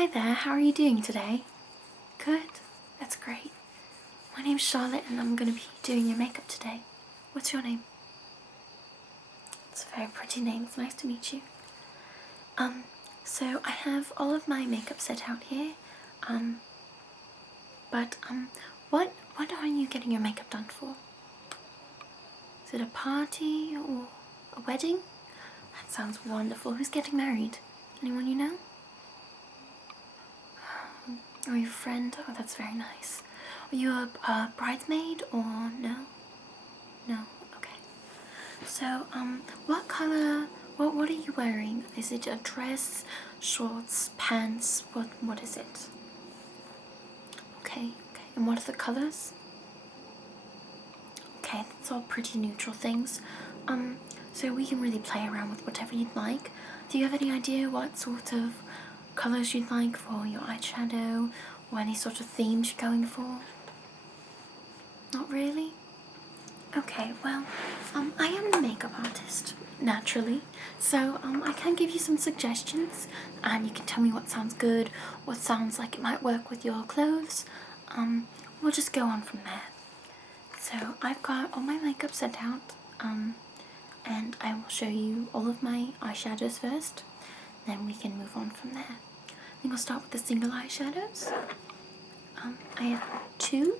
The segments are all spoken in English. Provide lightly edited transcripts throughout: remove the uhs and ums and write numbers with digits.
Hi there, how are you doing today? Good? That's great. My name's Charlotte and I'm going to be doing your makeup today. What's your name? It's a very pretty name, it's nice to meet you. So I have all of my makeup set out here. What are you getting your makeup done for? Is it a party or a wedding? That sounds wonderful. Who's getting married? Anyone you know? Or your friend? Oh, that's very nice. Are you a bridesmaid or no? No? Okay. So, what color, what are you wearing? Is it a dress, shorts, pants? What is it? Okay. And what are the colors? Okay, that's all pretty neutral things. So we can really play around with whatever you'd like. Do you have any idea what sort of colors you'd like for your eyeshadow or any sort of themes you're going for? Not really? Okay, well, I am a makeup artist, naturally, so I can give you some suggestions and you can tell me what sounds good, what sounds like it might work with your clothes. We'll just go on from there. So I've got all my makeup set out, and I will show you all of my eyeshadows first, then we can move on from there. I think I'll start with the single eyeshadows. I have two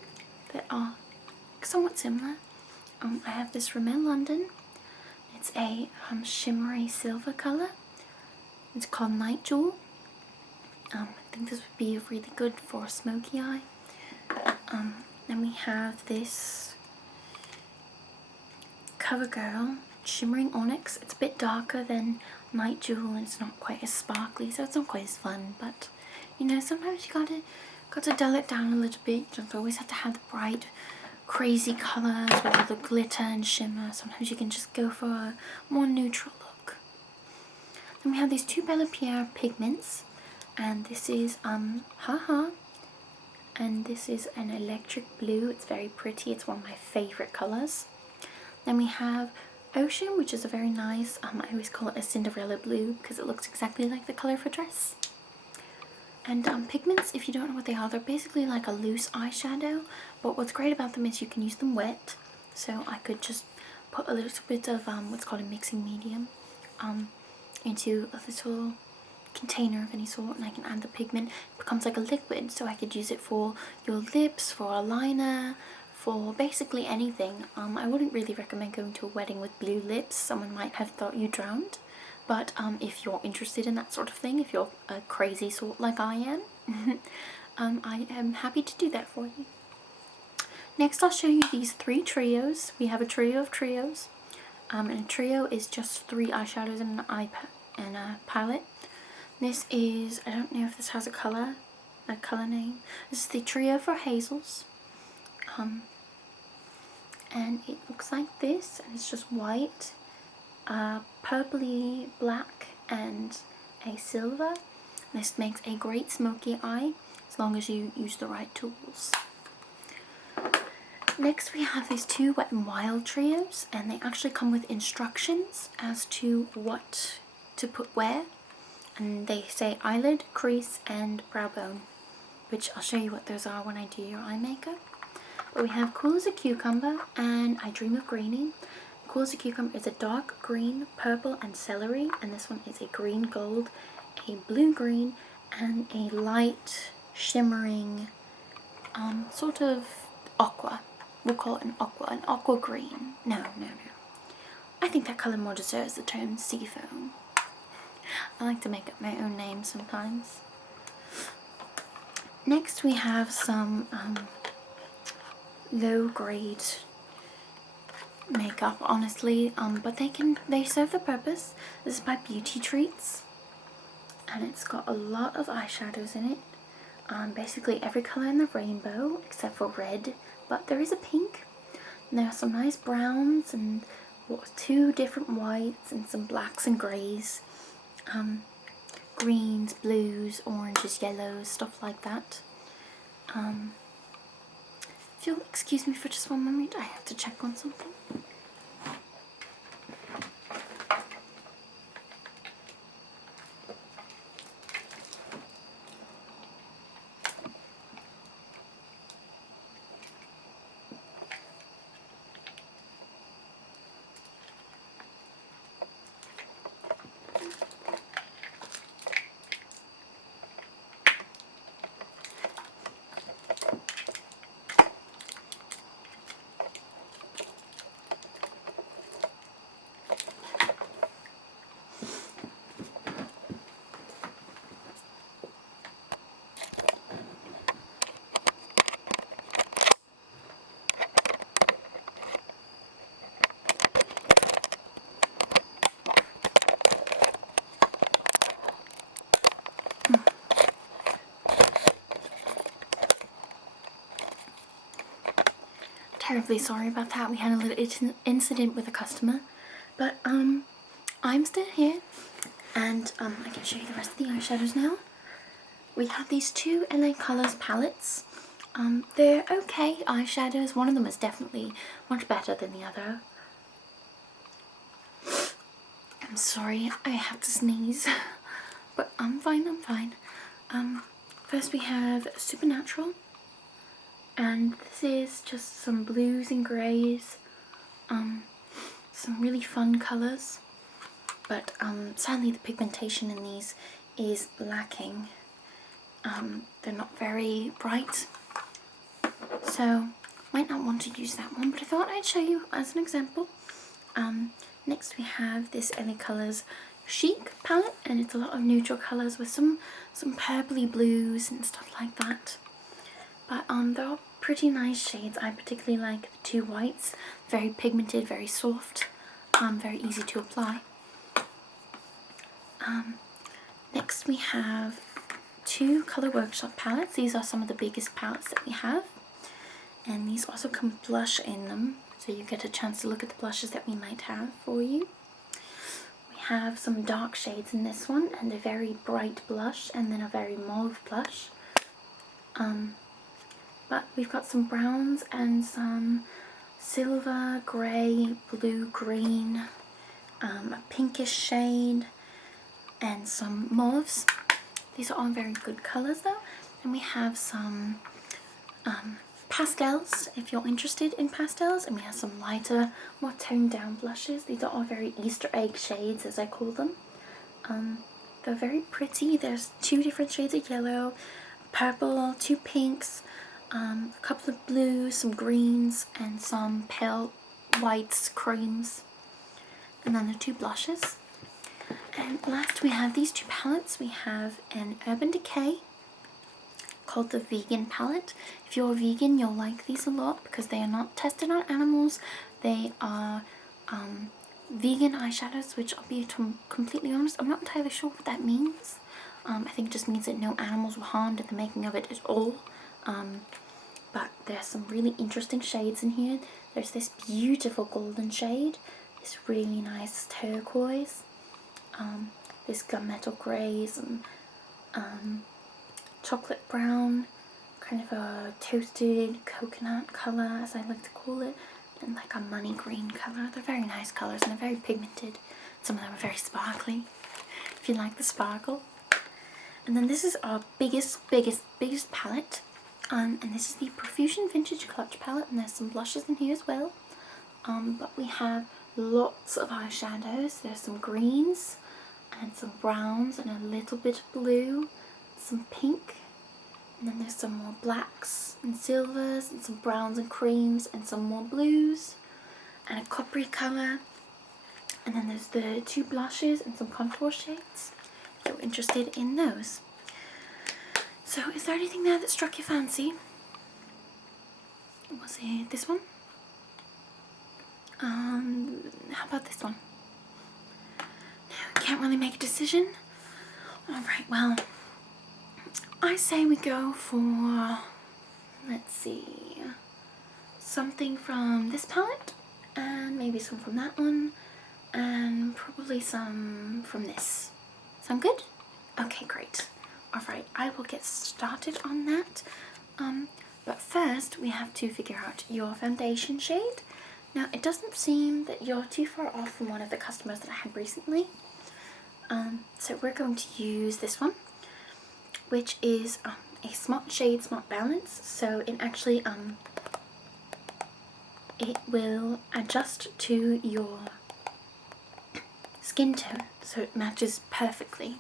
that are somewhat similar. I have this Rimmel London. It's a shimmery silver colour. It's called Night Jewel. I think this would be really good for a smoky eye. Then we have this CoverGirl Shimmering Onyx. It's a bit darker than Night Jewel and it's not quite as sparkly, so it's not quite as fun, but you know, sometimes you gotta dull it down a little bit. You don't always have to have the bright, crazy colours with all the glitter and shimmer. Sometimes you can just go for a more neutral look. Then we have these two Bella Pierre pigments, and this is Haha, and this is an electric blue. It's very pretty, it's one of my favourite colours. Then we have Ocean, which is a very nice, I always call it a Cinderella blue because it looks exactly like the colour of a dress. And pigments, if you don't know what they are, they're basically like a loose eyeshadow, but what's great about them is you can use them wet. So I could just put a little bit of what's called a mixing medium into a little container of any sort, and I can add the pigment. It becomes like a liquid, so I could use it for your lips, for a liner, for basically anything. I wouldn't really recommend going to a wedding with blue lips. Someone might have thought you drowned. But if you're interested in that sort of thing, if you're a crazy sort like I am, I am happy to do that for you. Next I'll show you these three trios. We have a trio of trios. And a trio is just 3 eyeshadows and a palette. This is, I don't know if this has a colour name. This is the trio for hazels. And it looks like this, and it's just white, purpley black and a silver. This makes a great smoky eye as long as you use the right tools. Next we have these 2 Wet n Wild trios, and they actually come with instructions as to what to put where, and they say eyelid, crease and brow bone, which I'll show you what those are when I do your eye makeup. But we have Cool as a Cucumber and I Dream of Greening. Cool as a Cucumber is a dark green, purple and celery, and this one is a green gold, a blue green and a light shimmering sort of aqua. We'll call it an aqua green. No. I think that colour more deserves the term seafoam. I like to make up my own name sometimes. Next we have some low grade makeup, honestly, but they serve the purpose. This is by Beauty Treats, and it's got a lot of eyeshadows in it. Basically every colour in the rainbow except for red, but there is a pink, and there are some nice browns and 2 different whites and some blacks and greys, greens, blues, oranges, yellows, stuff like that. If you'll excuse me for just one moment, I have to check on something. terribly sorry about that. We had a little incident with a customer, but I'm still here, and I can show you the rest of the eyeshadows now. We have these two LA Colors palettes. They're okay eyeshadows. One of them is definitely much better than the other. I'm sorry, I have to sneeze, but I'm fine, I'm fine. First we have Supernatural, and this is just some blues and greys, some really fun colours, but sadly the pigmentation in these is lacking. They're not very bright, so might not want to use that one, but I thought I'd show you as an example. Next we have this LA Colors Chic palette, and it's a lot of neutral colours with some purpley blues and stuff like that. But they're all pretty nice shades. I particularly like the two whites, very pigmented, very soft, very easy to apply. Next we have two Colour Workshop palettes. These are some of the biggest palettes that we have, and these also come with blush in them, so you get a chance to look at the blushes that we might have for you. We have some dark shades in this one, and a very bright blush, and then a very mauve blush. But we've got some browns and some silver, grey, blue, green, a pinkish shade, and some mauves. These are all very good colours though. And we have some pastels, if you're interested in pastels, and we have some lighter, more toned down blushes. These are all very Easter egg shades, as I call them. They're very pretty. There's two different shades of yellow, purple, two pinks, a couple of blues, some greens, and some pale whites, creams, and then the two blushes. And last we have these two palettes. We have an Urban Decay called the Vegan palette. If you're a vegan, you'll like these a lot because they are not tested on animals. They are vegan eyeshadows, which I'll be completely honest, I'm not entirely sure what that means. I think it just means that no animals were harmed in the making of it at all. But there's some really interesting shades in here. There's this beautiful golden shade, this really nice turquoise, this gunmetal greys, and chocolate brown, kind of a toasted coconut colour, as I like to call it, and like a money green colour. They're very nice colours and they're very pigmented. Some of them are very sparkly, if you like the sparkle. And then this is our biggest palette, and this is the Profusion Vintage Clutch palette, and there's some blushes in here as well. But we have lots of eyeshadows. There's some greens and some browns and a little bit of blue, some pink, and then there's some more blacks and silvers and some browns and creams and some more blues and a coppery colour, and then there's the two blushes and some contour shades if you're interested in those. So is there anything there that struck your fancy? Was it this one? How about this one? No, can't really make a decision. Alright, well, I say we go for, let's see, something from this palette, and maybe some from that one, and probably some from this. Sound good? Okay, great. Alright, I will get started on that. But first we have to figure out your foundation shade. Now, it doesn't seem that you're too far off from one of the customers that I had recently. So we're going to use this one, which is a Smart Shade Smart Balance. So it actually it will adjust to your skin tone, so it matches perfectly.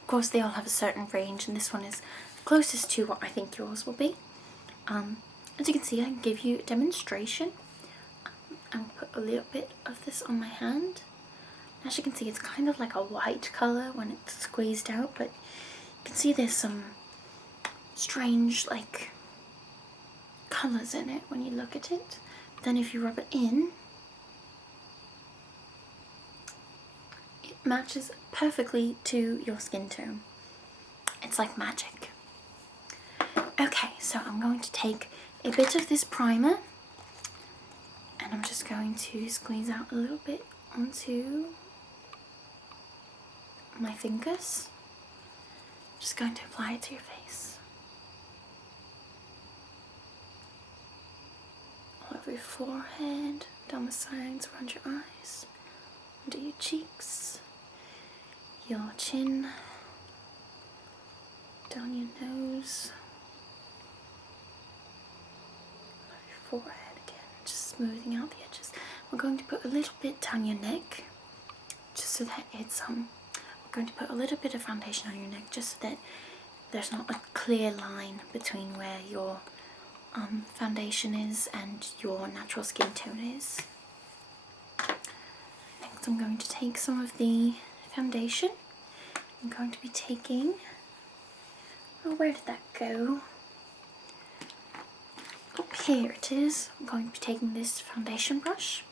Of course, they all have a certain range, and this one is closest to what I think yours will be. As you can see, I can give you a demonstration. I'll put a little bit of this on my hand. As you can see, it's kind of like a white colour when it's squeezed out, but you can see there's some strange, like, colours in it when you look at it. Then if you rub it in, it matches perfectly to your skin tone. It's like magic. Okay, so I'm going to take a bit of this primer, And I'm just going to squeeze out a little bit onto my fingers. Just going to apply it to your face. All over your forehead, down the sides, around your eyes, under your cheeks, your chin, down your nose, your forehead again, just smoothing out the edges. We're going to put a little bit down your neck, just so that it's we're going to put a little bit of foundation on your neck, just so that there's not a clear line between where your foundation is and your natural skin tone is. Next I'm going to take some of the foundation. I'm going to be taking, oh, where did that go? Oh, here it is. I'm going to be taking this foundation brush.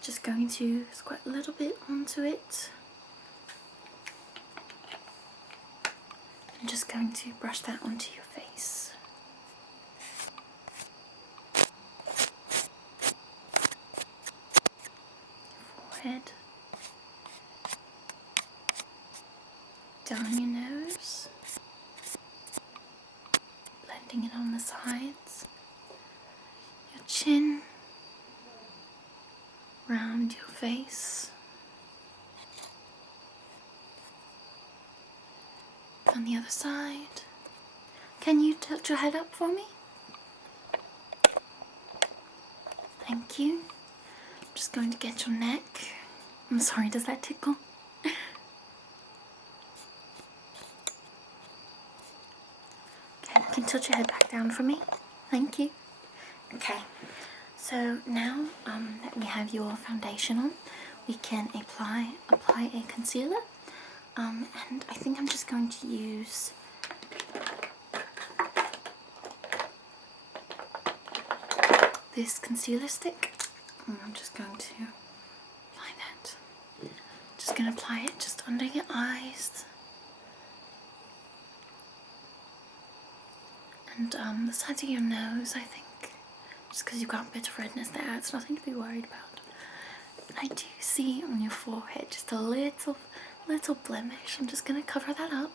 Just going to squirt a little bit onto it. I'm just going to brush that onto your face. Forehead. Down your nose. Blending it on the sides. Your chin. Round your face. On the other side. Can you tilt your head up for me? Thank you. I'm just going to get your neck. I'm sorry, does that tickle? Okay, you can tilt your head back down for me. Thank you. Okay, so now that we have your foundation on, we can apply a concealer. And I think I'm just going to use this concealer stick. And I'm just going to apply that. Just going to apply it just under your eyes. And the sides of your nose, I think. Just because you've got a bit of redness there, it's nothing to be worried about. But I do see on your forehead just a little blemish. I'm just going to cover that up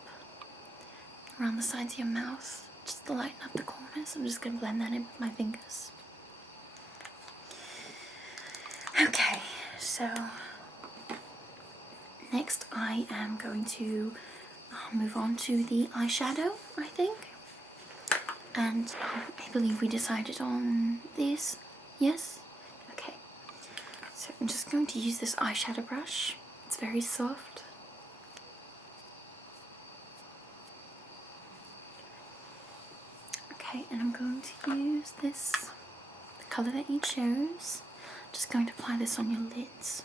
around the sides of your mouth, just to lighten up the corners. I'm just going to blend that in with my fingers. Okay, so next I am going to move on to the eyeshadow, I think. And I believe we decided on this. Yes? Okay. So I'm just going to use this eyeshadow brush. It's very soft. Okay, and I'm going to use this, the colour that you chose. Just going to apply this on your lids.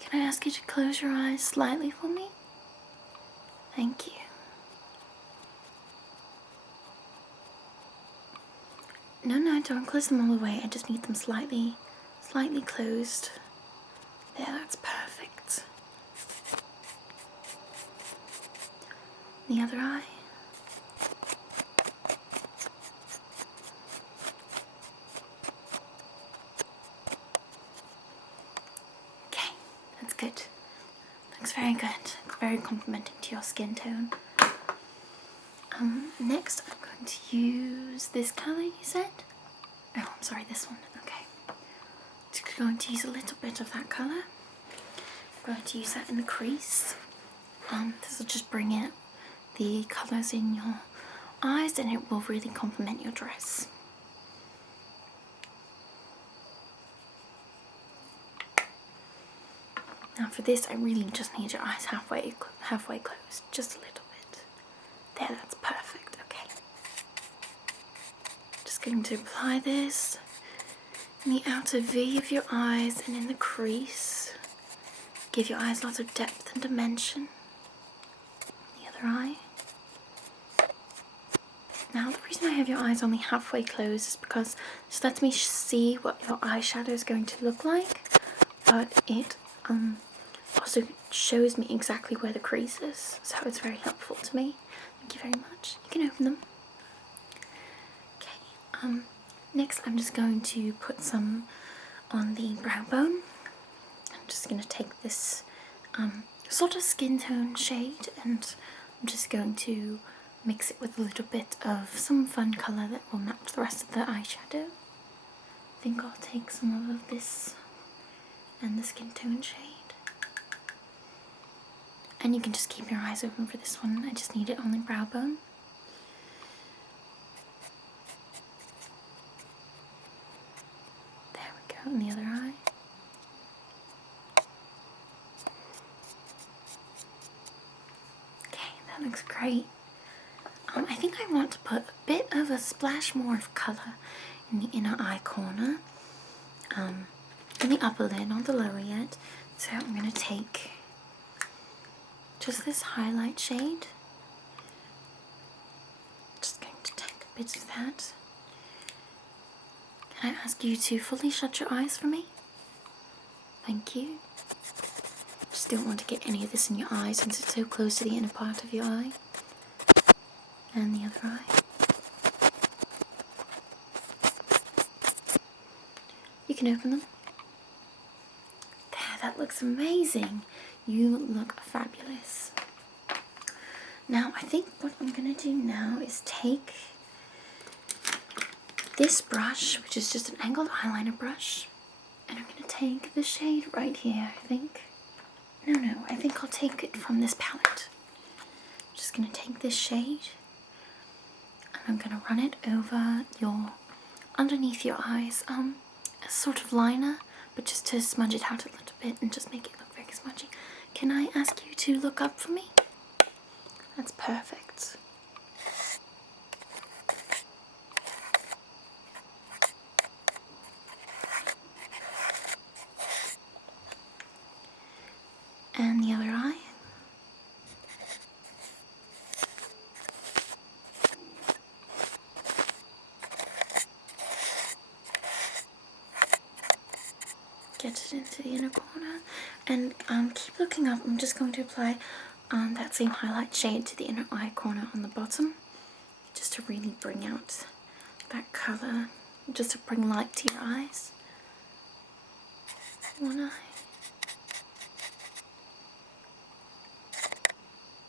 Can I ask you to close your eyes slightly for me? Thank you. No, don't close them all the way. I just need them slightly closed. There, that's perfect. The other eye. Okay, that's good. Looks very good. Very complimenting to your skin tone. Next I'm going to use this colour you said? Oh, I'm sorry, this one. Okay. Just going to use a little bit of that colour. I'm going to use that in the crease. This will just bring out the colours in your eyes and it will really complement your dress. Now for this, I really just need your eyes halfway closed, just a little bit. There, that's perfect. Okay. Just going to apply this in the outer V of your eyes and in the crease. Give your eyes lots of depth and dimension. The other eye. Now the reason I have your eyes only halfway closed is because this lets me see what your eyeshadow is going to look like, but it also shows me exactly where the crease is, so it's very helpful to me. Thank you very much. You can open them. Okay, next I'm just going to put some on the brow bone. I'm just going to take this sort of skin tone shade, and I'm just going to mix it with a little bit of some fun colour that will match the rest of the eyeshadow. I think I'll take some of this and the skin tone shade. And you can just keep your eyes open for this one. I just need it on the brow bone. There we go, in the other eye. Okay, that looks great. I think I want to put a bit of a splash more of colour in the inner eye corner. In the upper lid, not the lower yet. So I'm going to take just this highlight shade. Just going to take a bit of that. Can I ask you to fully shut your eyes for me? Thank you. Just don't want to get any of this in your eye since it's so close to the inner part of your eye. And the other eye. You can open them. There, that looks amazing. You look fabulous. Now, I think what I'm going to do now is take this brush, which is just an angled eyeliner brush, and I'm going to take the shade right here, I think. No, I think I'll take it from this palette. I'm just going to take this shade, and I'm going to run it over underneath your eyes, a sort of liner, but just to smudge it out a little bit and just make it look very smudgy. Can I ask you to look up for me? That's perfect. And the other eye. Get it into the inner corner, and keep looking up. I'm just going to apply that same highlight shade to the inner eye corner on the bottom, just to really bring out that colour, just to bring light to your eyes. One eye.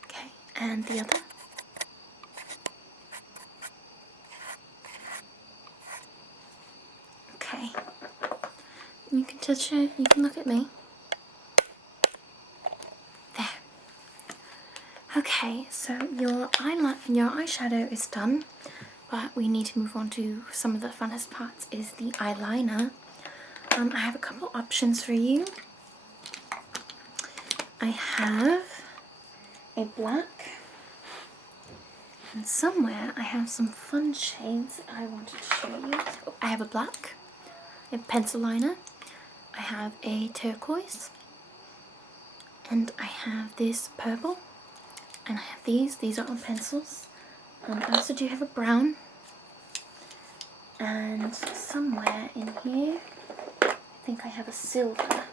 Okay, and the other. Okay. You can touch it, you can look at me. There. Okay, so your eyeshadow is done, but we need to move on to some of the funnest parts, is the eyeliner. I have a couple options for you. I have a black, and somewhere I have some fun shades that I wanted to show you. Oh, I have a black, a pencil liner, I have a turquoise, and I have this purple, and I have these are all pencils. I also do have a brown, and somewhere in here I think I have a silver.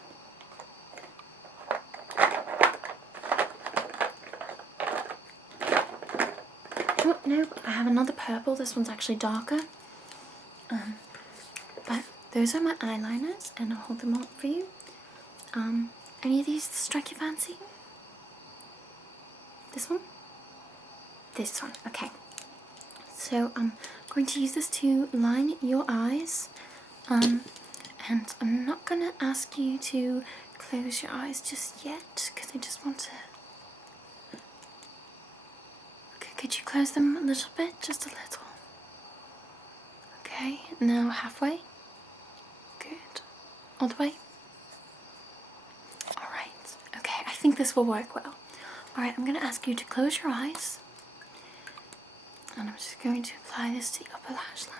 Oh, no, I have another purple. This one's actually darker. But those are my eyeliners, and I'll hold them up for you. Any of these strike your fancy? This one? This one, okay. So I'm going to use this to line your eyes. And I'm not going to ask you to close your eyes just yet, because I just want to... Okay, could you close them a little bit? Just a little. Okay, now halfway. Good. All the way. Alright, okay, I think this will work well. Alright, I'm going to ask you to close your eyes. And I'm just going to apply this to the upper lash line.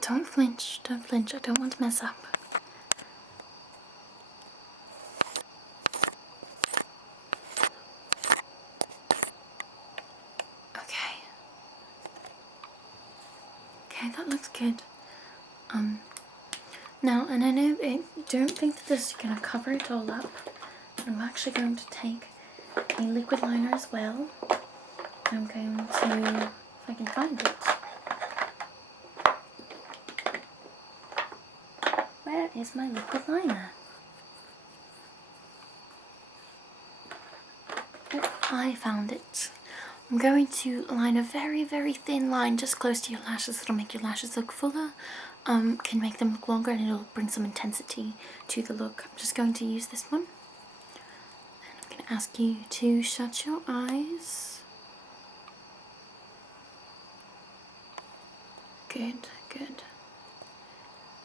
Don't flinch, I don't want to mess up. Okay, that looks good. Now, and I know don't think that this is going to cover it all up. I'm actually going to take a liquid liner as well. I'm going to, if I can find it. Where is my liquid liner? Oh, I found it. I'm going to line a very, very thin line just close to your lashes. It'll make your lashes look fuller, can make them look longer, and it'll bring some intensity to the look. I'm just going to use this one. And I'm going to ask you to shut your eyes. Good, good.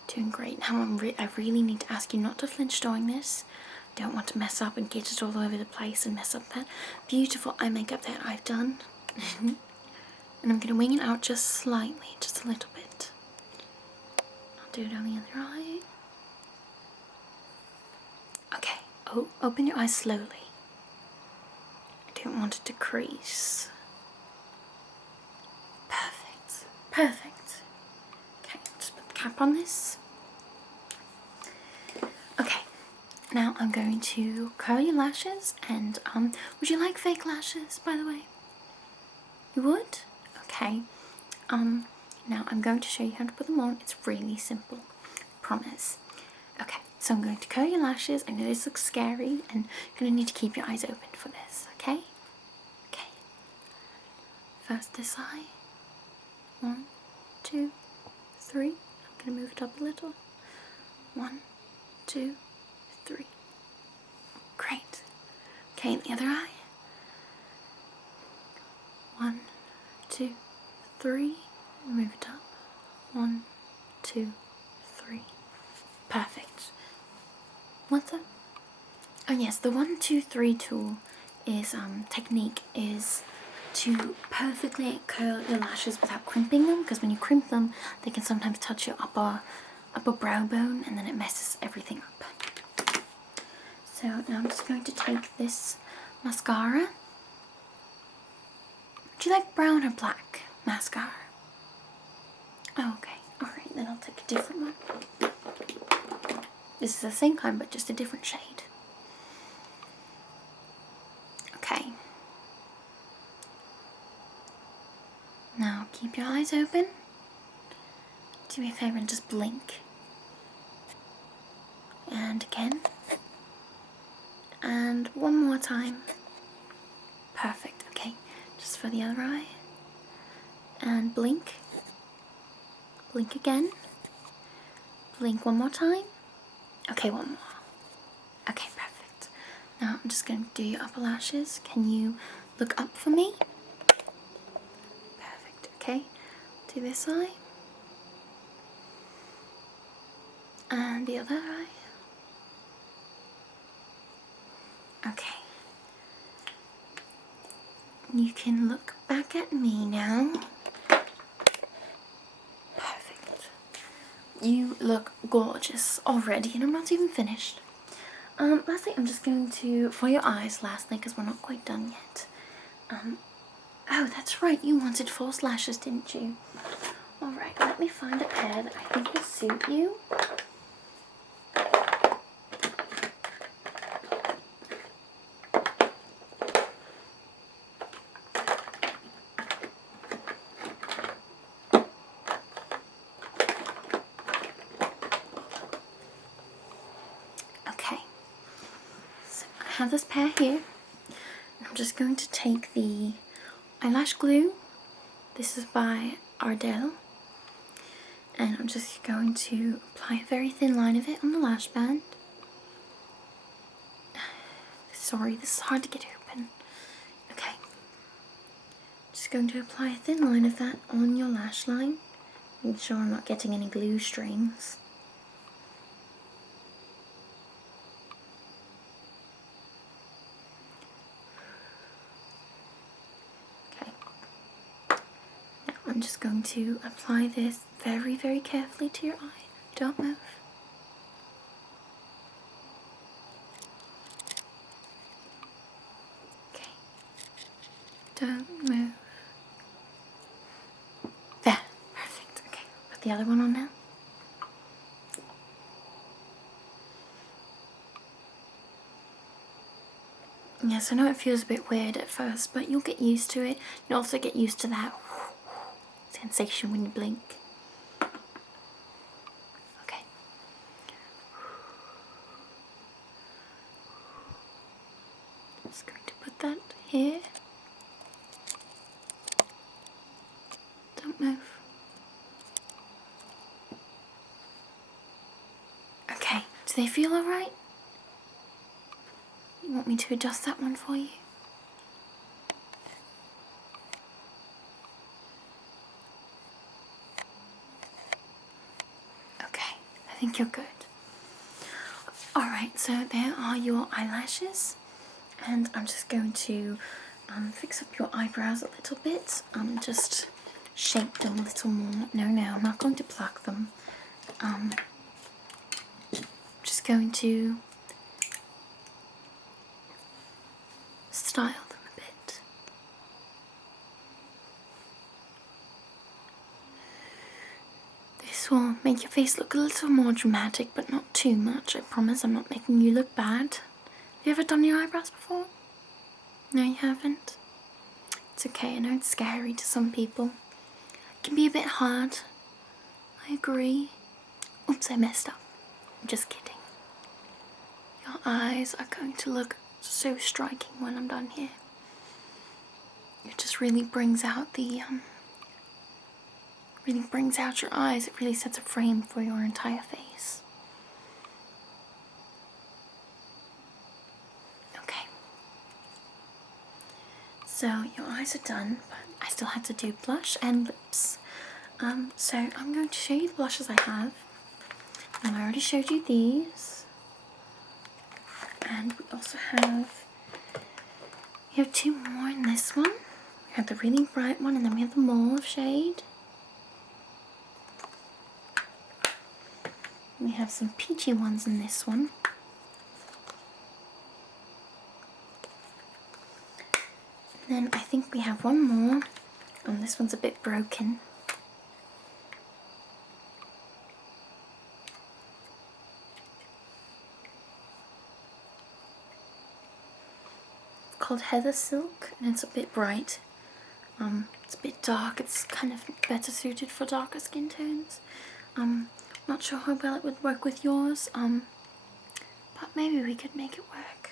Doing great. Now I really need to ask you not to flinch doing this. Don't want to mess up and get it all over the place and mess up that beautiful eye makeup that I've done. And I'm going to wing it out just slightly, just a little bit. I'll do it on the other eye. Okay, open your eyes slowly. I don't want it to crease. Perfect, perfect. Okay, just put the cap on this. Okay, now I'm going to curl your lashes, and would you like fake lashes, by the way? You would? Okay. Now I'm going to show you how to put them on. It's really simple, promise. Okay, so I'm going to curl your lashes. I know this looks scary, and you're going to need to keep your eyes open for this, okay? Okay. First this eye. 1, 2, 3. I'm going to move it up a little. 1, 2, 3. Great. Okay, the other eye. 1, 2, 3. Move it up. 1, 2, 3. Perfect. What's that? Oh yes, the 1, 2, 3 tool is technique is to perfectly curl your lashes without crimping them, because when you crimp them, they can sometimes touch your upper brow bone, and then it messes everything up. So now I'm just going to take this mascara. Would you like brown or black mascara? Oh, okay. Alright, then I'll take a different one. This is the same kind, but just a different shade. Okay. Now keep your eyes open. Do me a favor and just blink. And again. And one more time. Perfect. Okay. Just for the other eye. And blink. Blink again. Blink one more time. Okay, one more. Okay, perfect. Now I'm just going to do your upper lashes. Can you look up for me? Perfect. Okay. Do this eye. And the other eye. Okay. You can look back at me now. Perfect. You look gorgeous already, and I'm not even finished. Lastly, I'm just going to, for your eyes, lastly, because we're not quite done yet. Oh, that's right, you wanted false lashes, didn't you? Alright, let me find a pair that I think will suit you. Okay, so I have this pair here. I'm just going to take the eyelash glue. This is by Ardell. And I'm just going to apply a very thin line of it on the lash band. Sorry, this is hard to get open. Okay. Just going to apply a thin line of that on your lash line. Make sure I'm not getting any glue strings. Okay. Now I'm just going to apply this very, very carefully to your eye. Don't move. Okay. Don't move. There. Perfect. Okay. Put the other one on now. Yes, I know it feels a bit weird at first, but you'll get used to it. You'll also get used to that sensation when you blink. Okay. Just going to put that here. Don't move. Okay, do they feel alright? You want me to adjust that one for you? Okay, I think you're good. Alright, so there are your eyelashes, and I'm just going to fix up your eyebrows a little bit, just shape them a little more. No, I'm not going to pluck them. Just going to style them a bit. This will make your face look a little more dramatic, but not too much. I promise I'm not making you look bad. Have you ever done your eyebrows before? No, you haven't? It's okay, I know it's scary to some people. It can be a bit hard. I agree. Oops, I messed up. I'm just kidding. Your eyes are going to look so striking when I'm done here. It just really brings out the, really brings out your eyes. It really sets a frame for your entire face. Okay. So your eyes are done, but I still had to do blush and lips. So I'm going to show you the blushes I have. And I already showed you these. And we also have, we have two more in this one. We have the really bright one, and then we have the mauve shade. We have some peachy ones in this one. And then I think we have one more, and this one's a bit broken. It's called Heather Silk, and it's a bit bright. It's a bit dark. It's kind of better suited for darker skin tones. Not sure how well it would work with yours, but maybe we could make it work.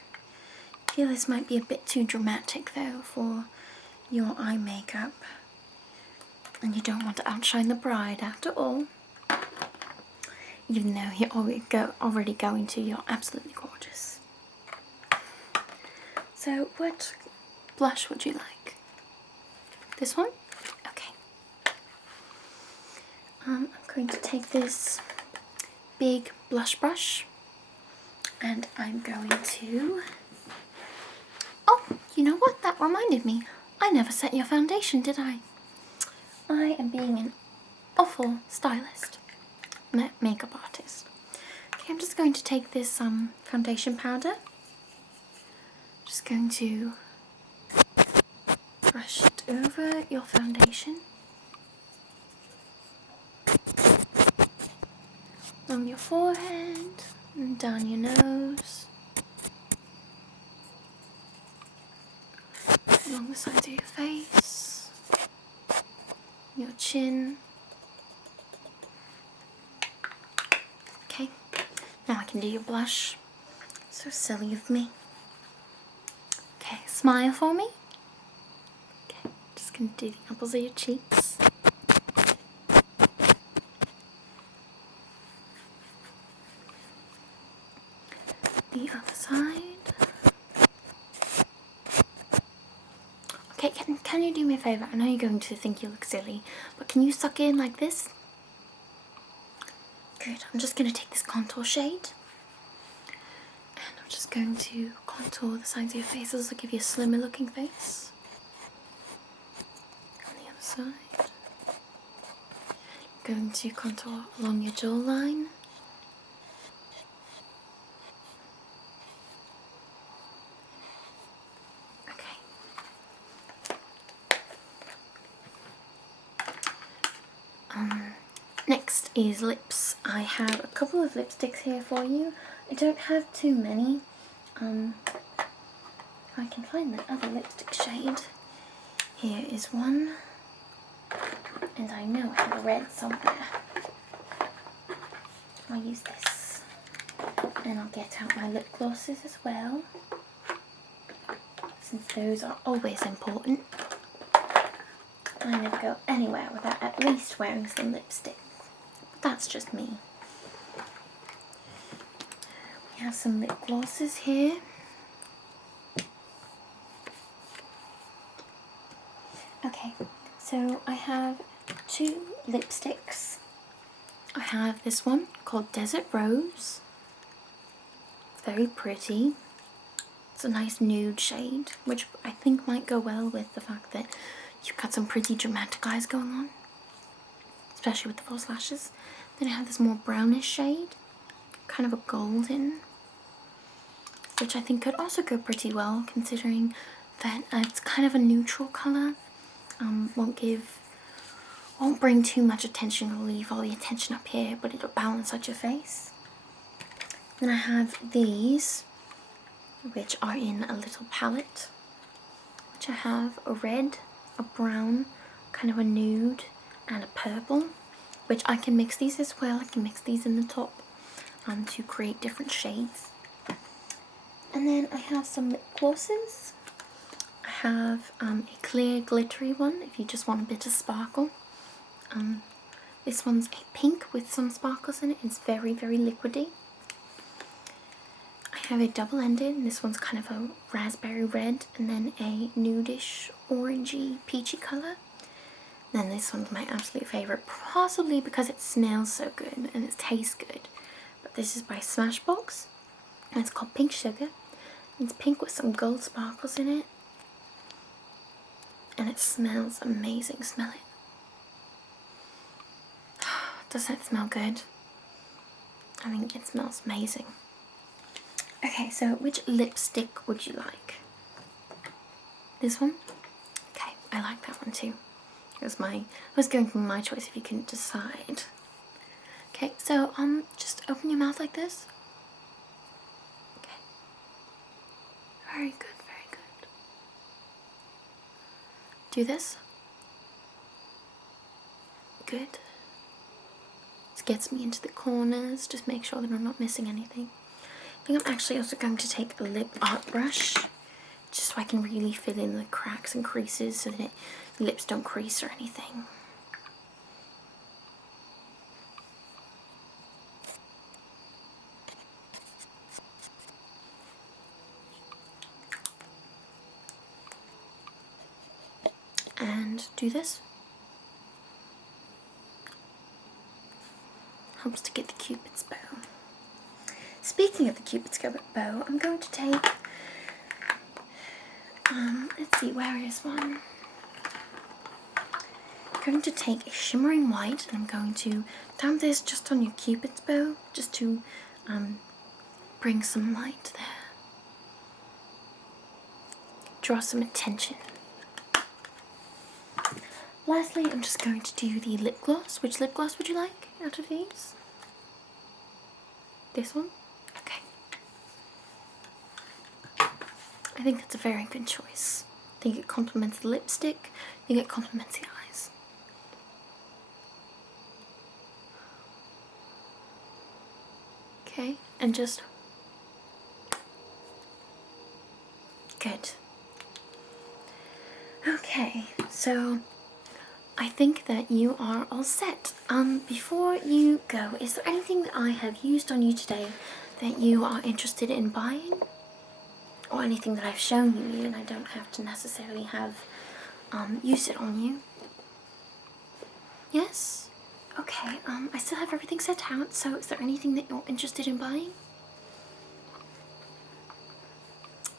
I feel this might be a bit too dramatic though for your eye makeup, and you don't want to outshine the bride after all. Even though you're already going to, you're absolutely gorgeous. So what blush would you like? This one? Okay. I'm going to take this big blush brush, and I'm going to... Oh, you know what? That reminded me. I never set your foundation, did I? I am being an awful stylist. Makeup artist. Okay, I'm just going to take this foundation powder. Just going to brush it over your foundation, along your forehead and down your nose, along the sides of your face, your chin. Okay, now I can do your blush. So silly of me. Okay, smile for me. Okay, just gonna do the apples of your cheeks. The other side. Okay, can you do me a favour? I know you're going to think you look silly, but can you suck in like this? Good, I'm just going to take this contour shade, and I'm just going to contour the sides of your face. This will give you a slimmer looking face. On the other side. I'm going to contour along your jawline. Next is lips. I have a couple of lipsticks here for you. I don't have too many. if I can find the other lipstick shade. Here is one, and I know I have a red somewhere. I'll use this, and I'll get out my lip glosses as well, since those are always important. I never go anywhere without at least wearing some lipstick. But that's just me. We have some lip glosses here. Okay, so I have two lipsticks. I have this one called Desert Rose. It's very pretty. It's a nice nude shade, which I think might go well with the fact that you've got some pretty dramatic eyes going on, especially with the false lashes. Then I have this more brownish shade, kind of a golden, which I think could also go pretty well considering that it's kind of a neutral colour. Won't bring too much attention, it'll leave all the attention up here, but it'll balance out your face. Then I have these, which are in a little palette, which I have a red, a brown, kind of a nude, and a purple, which I can mix these as well. I can mix these in the top to create different shades. And then I have some lip glosses. I have a clear glittery one if you just want a bit of sparkle. This one's a pink with some sparkles in it. It's very, very liquidy. I have a double-ended, and this one's kind of a raspberry red and then a nudish orangey peachy colour. Then this one's my absolute favourite, possibly because it smells so good and it tastes good. But this is by Smashbox, and it's called Pink Sugar. It's pink with some gold sparkles in it, and it smells amazing. Smell it. Doesn't it smell good? I mean, it smells amazing. Okay, so which lipstick would you like? This one? Okay, I like that one too. I was going for my choice if you couldn't decide. Okay, so just open your mouth like this. Okay. Very good, very good. Do this. Good. This gets me into the corners, just make sure that I'm not missing anything. I think I'm actually also going to take a lip art brush, just so I can really fill in the cracks and creases so that the lips don't crease or anything. And do this. Helps to get the Cupid's bow. Speaking of the Cupid's bow, I'm going to take, let's see, where is one? I'm going to take a shimmering white, and I'm going to dab this just on your Cupid's bow, just to bring some light there. Draw some attention. Lastly, I'm just going to do the lip gloss. Which lip gloss would you like out of these? This one? Okay. I think that's a very good choice. I think it complements the lipstick. I think it complements the eyes. Okay, and just... Good. Okay, so I think that you are all set. Before you go, is there anything that I have used on you today that you are interested in buying? Or anything that I've shown you and I don't have to necessarily have use it on you? Yes? Okay, I still have everything set out, so is there anything that you're interested in buying?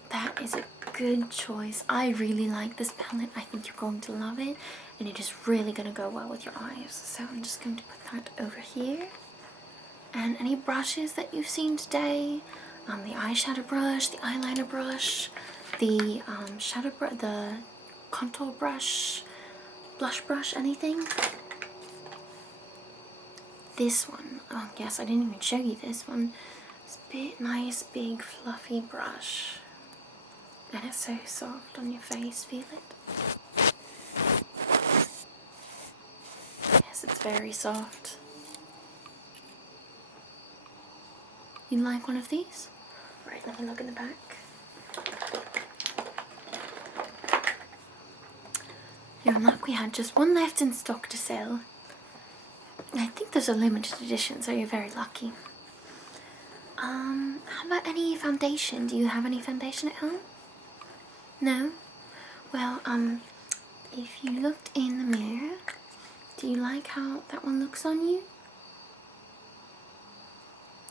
That is a good choice. I really like this palette. I think you're going to love it, and it is really going to go well with your eyes. So I'm just going to put that over here. And any brushes that you've seen today, the eyeshadow brush, the eyeliner brush, the the contour brush, blush brush, anything? This one, oh yes, I didn't even show you this one. It's a bit nice, big, fluffy brush. And it's so soft on your face, feel it? Yes, it's very soft. You like one of these? Right, let me look in the back. You're in luck, we had just one left in stock to sell. I think there's a limited edition, so you're very lucky. How about any foundation? Do you have any foundation at home? No? Well, if you looked in the mirror, do you like how that one looks on you?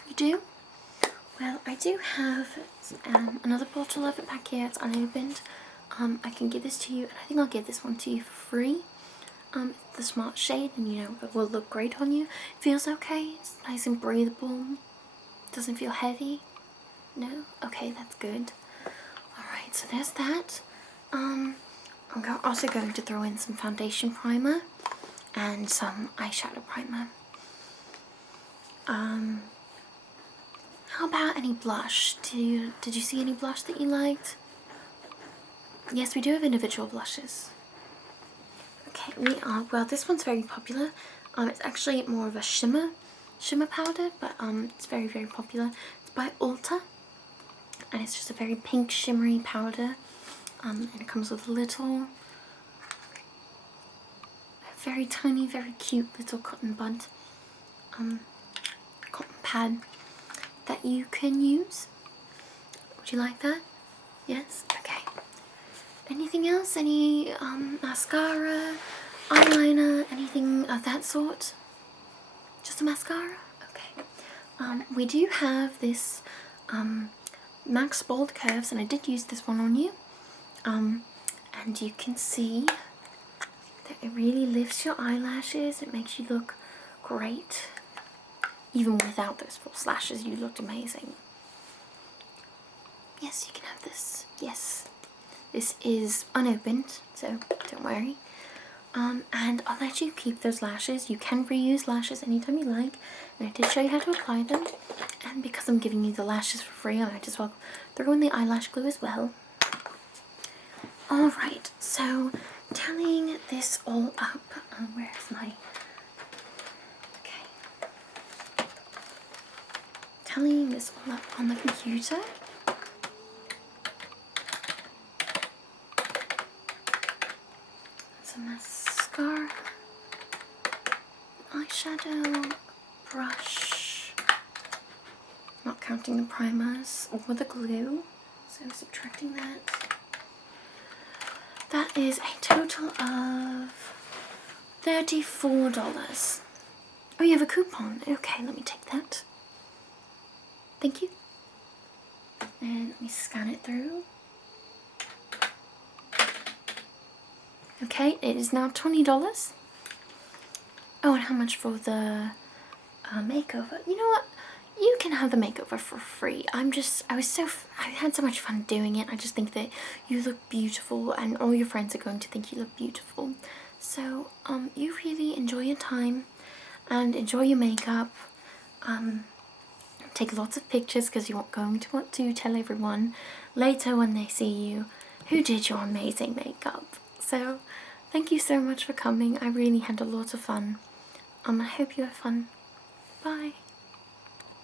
You do? Well, I do have another bottle of it back here. It's unopened. I can give this to you, and I think I'll give this one to you for free. It's the smart shade, and you know, it will look great on you. It feels okay. It's nice and breathable. Doesn't feel heavy. No? Okay, that's good. Alright, so there's that. I'm also going to throw in some foundation primer and some eyeshadow primer. How about any blush? Did you see any blush that you liked? Yes, we do have individual blushes. Okay, well, this one's very popular. It's actually more of a shimmer powder, but it's very, very popular. It's by Ulta, and it's just a very pink shimmery powder. And it comes with a little, very tiny, very cute little cotton bud, cotton pad that you can use. Would you like that? Yes? Okay. Anything else? Any mascara, eyeliner, anything of that sort? Just a mascara? Okay. We do have this Max Bold Curves, and I did use this one on you. And you can see that it really lifts your eyelashes. It makes you look great. Even without those false lashes, you looked amazing. Yes, you can have this. Yes. This is unopened, so don't worry. And I'll let you keep those lashes. You can reuse lashes anytime you like. And I did show you how to apply them. And because I'm giving you the lashes for free, I might as well throw in the eyelash glue as well. Alright, so tallying this all up, where's my, okay, tallying this all up on the computer. Some mascara, eyeshadow, brush, not counting the primers or the glue, so subtracting that. That is a total of $34. Oh, you have a coupon. Okay, let me take that. Thank you. And let me scan it through. Okay, it is now $20. Oh, and how much for the makeover? You know what? You can have the makeover for free. I had so much fun doing it. I just think that you look beautiful, and all your friends are going to think you look beautiful. So, you really enjoy your time and enjoy your makeup. Take lots of pictures, because you're going to want to tell everyone later when they see you who did your amazing makeup. So, thank you so much for coming. I really had a lot of fun. I hope you have fun. Bye.